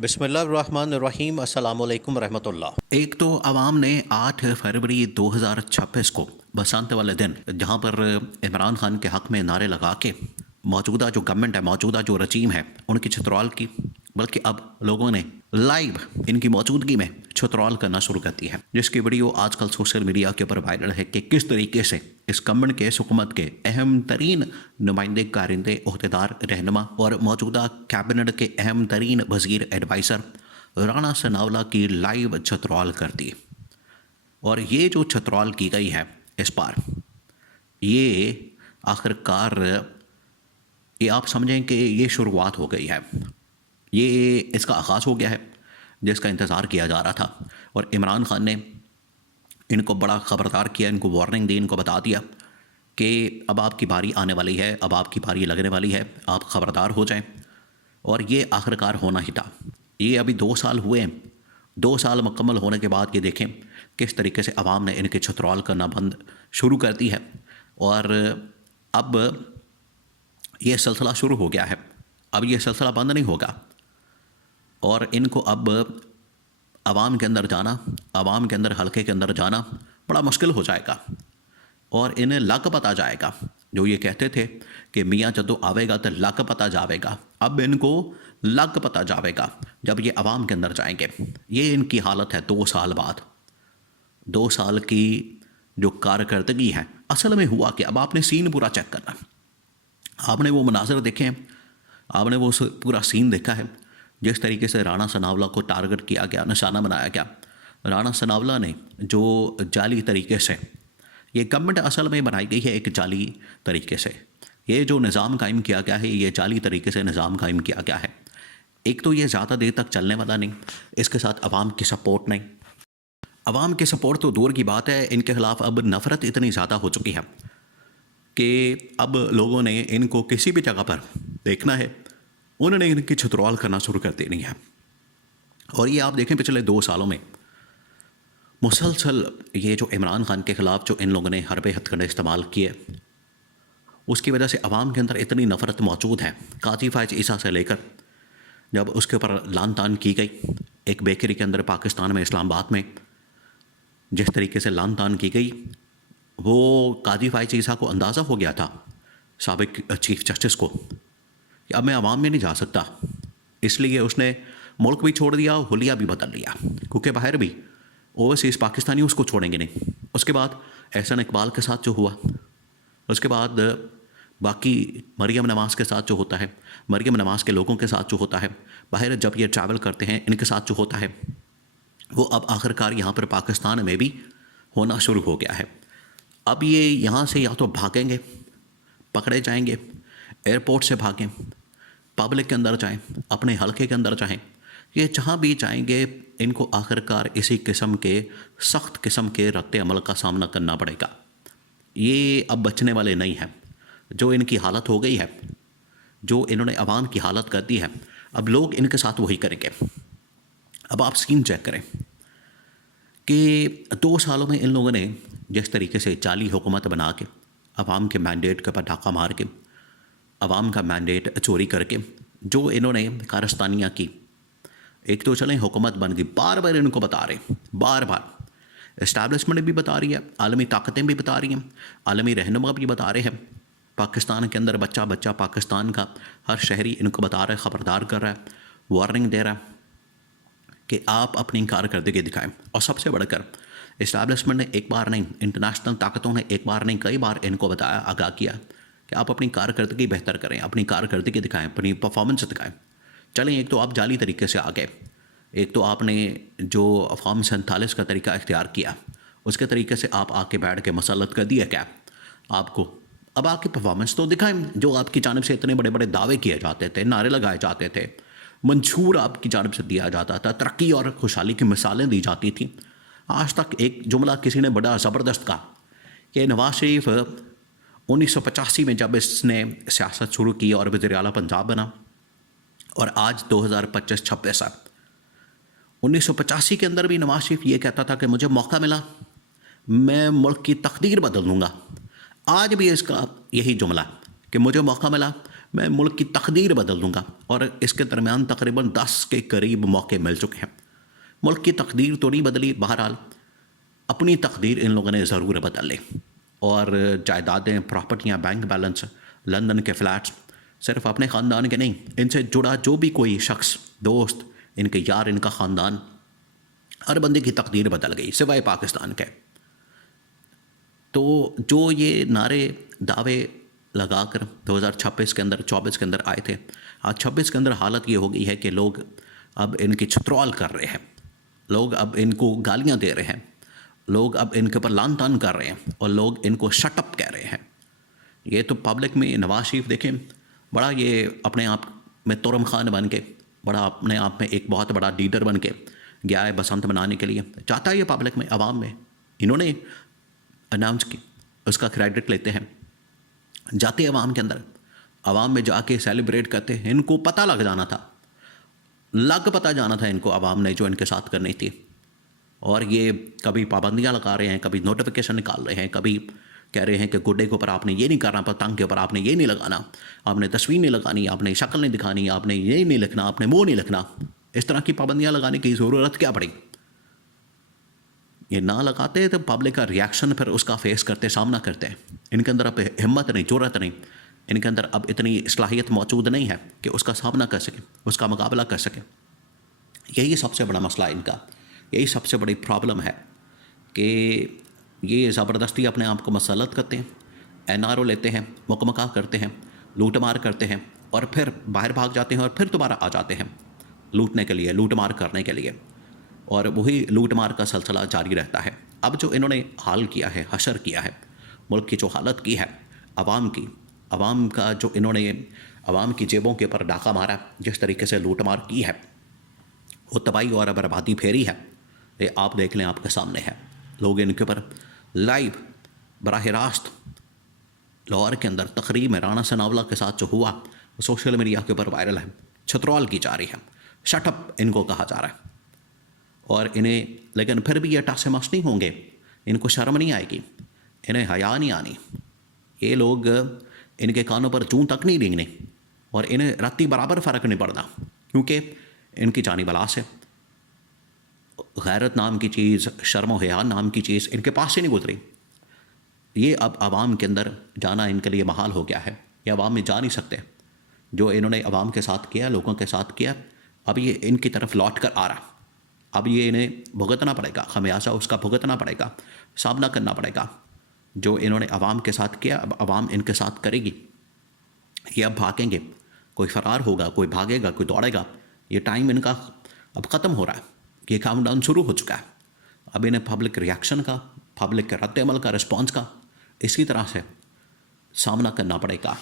बिस्मिल्लाहिर्रहमानिर्रहीम अस्सलामुअलैकुम रहमतुल्लाह। एक तो अवाम ने 8 फरवरी 2026 को बसंत वाले दिन जहां पर इमरान खान के हक में नारे लगा के मौजूदा जो गवर्नमेंट है, मौजूदा जो रजीम है, उनकी छतरवाल की, बल्कि अब लोगों ने लाइव इनकी मौजूदगी में छतरवाल करना शुरू कर दी है, जिसकी वीडियो आजकल सोशल मीडिया के ऊपर वायरल है कि किस तरीके से इस गवर्नमेंट के, इस हुकूमत के अहम तरीन नुमाइंदे, कारिंदे, ओहदेदार, रहनुमा और मौजूदा कैबिनेट के अहम तरीन वजीर एडवाइज़र राणा सनावला की लाइव छतरवाल कर दी। और ये जो छतरवाल की गई है इस बार, ये आखिरकार ये आप समझें कि ये शुरुआत हो गई है, ये इसका आगाज़ हो गया है जिसका इंतज़ार किया जा रहा था। और इमरान खान ने इनको बड़ा ख़बरदार किया, इनको वार्निंग दी, इनको बता दिया कि अब आपकी बारी आने वाली है, अब आपकी बारी लगने वाली है, आप ख़बरदार हो जाएं। और ये आखिरकार होना ही था। ये अभी 2 साल हुए हैं, 2 साल मुकम्मल होने के बाद ये देखें किस तरीके से अवाम ने इनके छतरवाल करना बंद शुरू कर दी है। और अब ये सिलसिला शुरू हो गया है, अब ये सिलसिला बंद नहीं होगा। और इनको अब अवाम के अंदर जाना, अवाम के अंदर हल्के के अंदर जाना बड़ा मुश्किल हो जाएगा। और इन्हें लग पता जाएगा, जो ये कहते थे कि मियाँ जदों आवेगा तो लग पता जावेगा, अब इनको लग पता जावेगा जब ये अवाम के अंदर जाएंगे। ये इनकी हालत है 2 साल बाद। 2 साल की जो कारकर्दगी है, असल में हुआ कि अब आपने सीन पूरा चेक करना, आपने वो मनाजर देखे हैं, आपने वो पूरा सीन देखा है जिस तरीके से राणा सनावला को टारगेट किया गया, निशाना बनाया गया। राणा सनावला ने जो जाली तरीके से, ये गवर्नमेंट असल में बनाई गई है एक जाली तरीके से, ये जो निज़ाम कायम किया गया है, ये जाली तरीके से निज़ाम कायम किया गया है। एक तो ये ज़्यादा देर तक चलने वाला नहीं, इसके साथ अवाम की सपोर्ट नहीं। अवाम की सपोर्ट तो दूर की बात है, इनके ख़िलाफ़ अब नफ़रत इतनी ज़्यादा हो चुकी है कि अब लोगों ने इनको किसी भी जगह पर देखना है, उन्होंने इनकी छतरवाल करना शुरू कर देनी है। और ये आप देखें पिछले 2 सालों में मुसलसल ये जो इमरान खान के ख़िलाफ़ जो इन लोगों ने हरबे हथकंडे इस्तेमाल किए, उसकी वजह से अवाम के अंदर इतनी नफ़रत मौजूद है। काजी फ़ाइज़ ईसा से लेकर जब उसके ऊपर लान तान की गई, एक बेकरी के अंदर पाकिस्तान में, इस्लामाबाद में जिस तरीके से लान तान की गई, वो काजी फ़ाइज़ ईसा को अंदाज़ा हो गया था, साबिक चीफ जस्टिस को, कि अब मैं अवाम में नहीं जा सकता। इसलिए उसने मुल्क भी छोड़ दिया, हुलिया भी बदल लिया, क्योंकि बाहर भी ओवरसीज़ पाकिस्तानी उसको छोड़ेंगे नहीं। उसके बाद एहसन इकबाल के साथ जो हुआ, उसके बाद बाकी मरियम नवाज़ के साथ जो होता है, मरियम नवाज़ के लोगों के साथ जो होता है, बाहर जब ये ट्रैवल करते हैं इनके साथ जो होता है, वो अब आखिरकार यहाँ पर पाकिस्तान में भी होना शुरू हो गया है। अब ये यहाँ से या तो भागेंगे, पकड़े जाएंगे, एयरपोर्ट से भागें, पब्लिक के अंदर जाएं, अपने हलके के अंदर जाएं, ये जहाँ भी जाएंगे इनको आखिरकार इसी किस्म के सख्त किस्म के रद्द अमल का सामना करना पड़ेगा। ये अब बचने वाले नहीं हैं। जो इनकी हालत हो गई है, जो इन्होंने अवाम की हालत कर दी है, अब लोग इनके साथ वही करेंगे। अब आप सीन चेक करें कि 2 सालों में इन लोगों ने जिस तरीके से जाली हुकूमत बना के, अवाम के मैंडेट के ऊपर डाका मार के, अवाम का मैंडेट चोरी करके जो इन्होंने कारस्तानियाँ की, एक तो चलें हुकूमत बन गई, बार बार इनको बता रहे, बार बार इस्टेब्लिशमेंट भी बता रही है, आलमी ताकतें भी बता रही हैं, आलमी रहनुमा भी बता रहे हैं, पाकिस्तान के अंदर बच्चा बच्चा पाकिस्तान का हर शहरी इनको बता रहा है, ख़बरदार कर रहा है, वार्निंग दे रहा है कि आप अपनी कारकर्दगी दिखाएं। और सबसे बढ़कर इस्टेब्लिशमेंट ने एक बार नहीं, इंटरनेशनल ताकतों ने एक बार नहीं, कई बार इनको बताया, आगाह किया कि आप अपनी कारकर्दगी बेहतर करें, अपनी कारकर्दगी दिखाएं, अपनी परफॉर्मेंस दिखाएं। चलें, एक तो आप जाली तरीके से आ गए, एक तो आपने जो फॉर्म 47 का तरीका इख्तियार किया, उसके तरीके से आप आके बैठ के मसलत कर दिया क्या आपको। अब आपकी परफॉर्मेंस तो दिखाएं, जो आपकी जानिब से इतने बड़े बड़े दावे किए जाते थे, नारे लगाए जाते थे, मंशूर आपकी जानिब से दिया जाता था, तरक्की और खुशहाली की मिसालें दी जाती थी। आज तक एक जुमला किसी ने बड़ा ज़बरदस्त कहा कि नवाज शरीफ 1985 में जब इसने सियासत शुरू की और वज़ीर आला पंजाब बना, और आज 2025-26 है, 1985 के अंदर भी नवाज शरीफ ये कहता था कि मुझे मौका मिला मैं मुल्क की तकदीर बदल दूँगा। आज भी इसका यही जुमला कि मुझे मौका मिला मैं मुल्क की तकदीर बदल दूंगा। और इसके दरमियान तकरीबन 10 के करीब मौके मिल चुके हैं। मुल्क की तकदीर तो नहीं बदली, बहरहाल अपनी तकदीर इन लोगों ने ज़रूर बदल ली। और जायदादें, प्रॉपर्टियाँ, बैंक बैलेंस, लंदन के फ्लैट्स सिर्फ अपने ख़ानदान के नहीं, इनसे जुड़ा जो भी कोई शख्स, दोस्त, इनके यार, इनका ख़ानदान, हर बंदे की तकदीर बदल गई सिवाय पाकिस्तान के। तो जो ये नारे दावे लगाकर 2026 के अंदर, 24 के अंदर आए थे, आज 26 के अंदर हालत ये हो गई है कि लोग अब इनकी छुतरौल कर रहे हैं, लोग अब इनको गालियां दे रहे हैं, लोग अब इनके ऊपर लान तान कर रहे हैं और लोग इनको शटअप कह रहे हैं। ये तो पब्लिक में नवाज शरीफ देखें, बड़ा ये अपने आप में तुरम खान बन के, बड़ा अपने आप में एक बहुत बड़ा लीडर बन के गया है बसंत मनाने के लिए, चाहता है ये पब्लिक में, आवाम में। इन्होंने अनाउंस की, उसका क्रेडिट लेते हैं, जाते आवाम के अंदर, आवाम में जाके सेलिब्रेट करते हैं। इनको पता लग जाना था, पता जाना था इनको, आवाम ने जो इनके साथ करनी थी। और ये कभी पाबंदियां लगा रहे हैं, कभी नोटिफिकेशन निकाल रहे हैं, कभी कह रहे हैं कि गुड्डे के ऊपर आपने ये नहीं करना, पतंग के ऊपर आपने ये नहीं लगाना, आपने तस्वीर नहीं लगानी, आपने शक्ल नहीं दिखानी, आपने ये नहीं लिखना, आपने वो नहीं लिखना। इस तरह की पाबंदियां लगाने की ज़रूरत क्या पड़ी? ये ना लगाते तो पब्लिक का रिएक्शन फिर उसका फेस करते, सामना करते हैं। इनके अंदर अब हिम्मत नहीं, जुर्रत नहीं, इनके अंदर अब इतनी सलाहियत मौजूद नहीं है कि उसका सामना कर सके, उसका मुकाबला कर सके। यही सबसे बड़ा मसला इनका, यही सबसे बड़ी प्रॉब्लम है कि ये ज़बरदस्ती अपने आप को मसलत करते हैं, NRO लेते हैं, मुकमका करते हैं, लूट मार करते हैं और फिर बाहर भाग जाते हैं और फिर दोबारा आ जाते हैं लूटने के लिए, लूट मार करने के लिए। और वही लूट मार का सिलसिला जारी रहता है। अब जो इन्होंने हाल किया है, हशर किया है, मुल्क की जो हालत की है आवाम की, आवाम का जो इन्होंने आवाम की जेबों के ऊपर डाका मारा, जिस तरीके से लूट मार की है, वो तबाही और बर्बादी फेरी है, ये आप देख लें, आपके सामने है। लोग इनके ऊपर लाइव बराह रास्त लाहौर के अंदर तकरीब में राणा सनावला के साथ जो हुआ, सोशल मीडिया के ऊपर वायरल है, छतरौल की जा रही है, शटअप इनको कहा जा रहा है। और इन्हें, लेकिन फिर भी ये टासे मस नहीं होंगे, इनको शर्म नहीं आएगी, इन्हें हया नहीं आनी। ये लोग, इनके कानों पर जूं तक नहीं रेंगने और इन्हें रत्ती बराबर फ़र्क नहीं पड़ता, क्योंकि इनकी जानी बलास है। गैरत नाम की चीज़, शर्म हया नाम की चीज़ इनके पास से नहीं गुजरी। ये अब आवाम के अंदर जाना इनके लिए महाल हो गया है, ये आवाम में जा नहीं सकते। जो इन्होंने आवाम के साथ किया, लोगों के साथ किया, अब ये इनकी तरफ लौट कर आ रहा। अब ये इन्हें भुगतना पड़ेगा, खमियाजा उसका भुगतना पड़ेगा, सामना करना पड़ेगा। जो इन्होंने आवाम के साथ किया, अब आवाम इनके साथ करेगी। ये अब भागेंगे, कोई फरार होगा, कोई भागेगा, कोई दौड़ेगा। ये टाइम इनका अब ख़त्म हो रहा है, ये काउंटडाउन शुरू हो चुका है। अब इन्हें पब्लिक रिएक्शन का, पब्लिक के रद्द अमल का, रिस्पॉन्स का इसी तरह से सामना करना पड़ेगा।